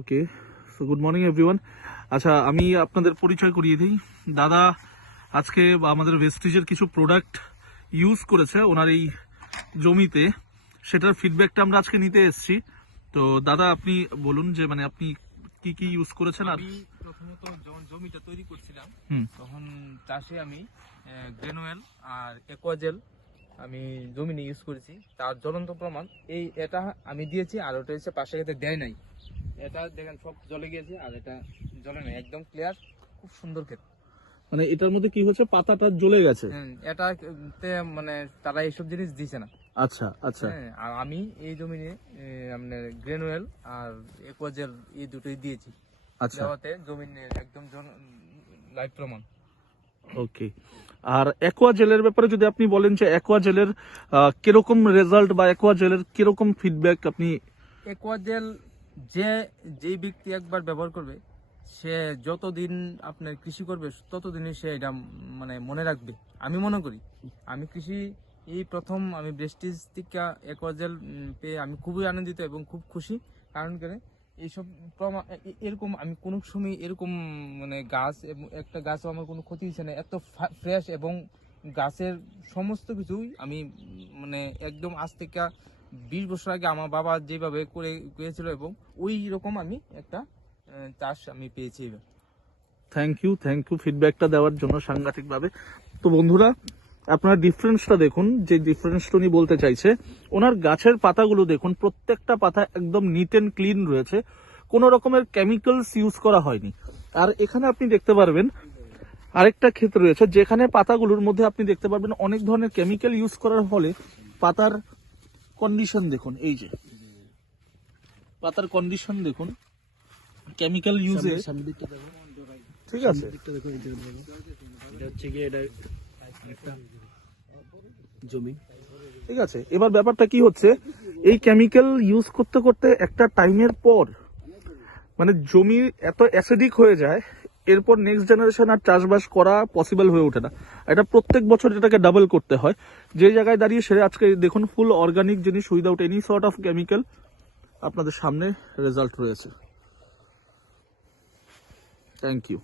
ওকে, so good morning everyone. আচ্ছা, আমি আপনাদের পরিচয় করিয়ে দিই। দাদা আজকে আমাদের ভেস্টিজের কিছু প্রোডাক্ট ইউজ করেছে ওনার এই জমিতে, সেটার ফিডব্যাকটা আমরা আজকে নিতে এসেছি। তো দাদা, আপনি বলুন যে মানে আপনি কি কি ইউজ করেছেন। আর আমি প্রথমত যখন জমিটা তৈরি করছিলাম হুম তখন চাষে আমি গ্রেনুয়েল আর অ্যাকোয়াজেল আমি জমিনে ইউজ করেছি। তার জ্বলন্ত প্রমাণ এটা আমি দিয়েছি, আর ওটা হচ্ছে পাশে খেতে দেয় নাই। এটা দেখেন সব জ্বলে গিয়েছে, আর এটা জ্বলে নাই, একদম ক্লিয়ার, খুব সুন্দর ক্ষেত। মানে এটার মধ্যে কি হচ্ছে, পাতাটা জ্বলে গেছে। এটাতে মানে তারা এইসব জিনিস দিছে না। আচ্ছা আচ্ছা, হ্যাঁ, আর আমি এই জমিনে আপনার গ্রেনুয়েল আর অ্যাকোয়াজেল এই দুটোই দিয়েছি। আচ্ছা, দেওয়াতে জমিনের একদম লাইভ প্রমাণ। ওকে। আর অ্যাকোয়া জেলের ব্যাপারে যদি আপনি বলেন যে অ্যাকোয়া জেলের কিরকম রেজাল্ট বা অ্যাকোয়া জেলের কিরকম ফিডব্যাক আপনি। অ্যাকোয়াজেল যেই ব্যক্তি একবার ব্যবহার করবে, সে যতদিন আপনার কৃষি করবে ততদিনই সে এটা মানে মনে রাখবে। আমি মনে করি আমি কৃষি এই প্রথম আমি ব্রেস্টিজ থেকে অ্যাকোয়াজেল পেয়ে আমি খুবই আনন্দিত এবং খুব খুশি। কারণ করে এইসব এরকম আমি কোনো সময় এরকম মানে গাছ এবং একটা গাছও আমার কোনো ক্ষতি হচ্ছে না, এত ফ্রেশ এবং গাছের সমস্ত কিছুই আমি মানে একদম আজ থেকে 20 বছর আগে আমার বাবা যেভাবে করেছিল এবং ওই রকম আমি একটা চাষ আমি পেয়েছি এবার। থ্যাংক ইউ ফিডব্যাকটা দেওয়ার জন্য সাংঘাতিকভাবে। তো বন্ধুরা, আপনার ডিফারেন্সটা দেখুন, যে ডিফারেন্সটা উনি বলতে চাইছে, ওনার গাছের পাতাগুলো দেখুন, প্রত্যেকটা পাতা একদম নিট অ্যান্ড ক্লিন রয়েছে, কোনো রকমের কেমিক্যালস ইউজ করা হয়নি। আর এখানে আপনি দেখতে পারবেন আরেকটা ক্ষেত রয়েছে, যেখানে পাতাগুলোর মধ্যে আপনি দেখতে পারবেন অনেক ধরনের কেমিক্যাল ইউজ করার ফলে পাতার কন্ডিশন দেখুন, এই যে পাতার কন্ডিশন দেখুন, কেমিক্যাল ইউজে। ঠিক আছে, জমি ঠিক আছে। এবার ব্যাপারটা কি হচ্ছে, এই কেমিক্যাল ইউজ করতে করতে একটা টাইমের পর মানে জমি এত অ্যাসিডিক হয়ে যায়, এরপর নেক্সট জেনারেশন আর চাষবাস করা পসিবল হয়ে ওঠে না। এটা প্রত্যেক বছর এটাকে ডাবল করতে হয়। যে জায়গায় দাঁড়িয়ে সে আজকে দেখুন ফুল অর্গানিক জিনিস without any sort of chemical আপনাদের সামনে রেজাল্ট রয়েছে। Thank you.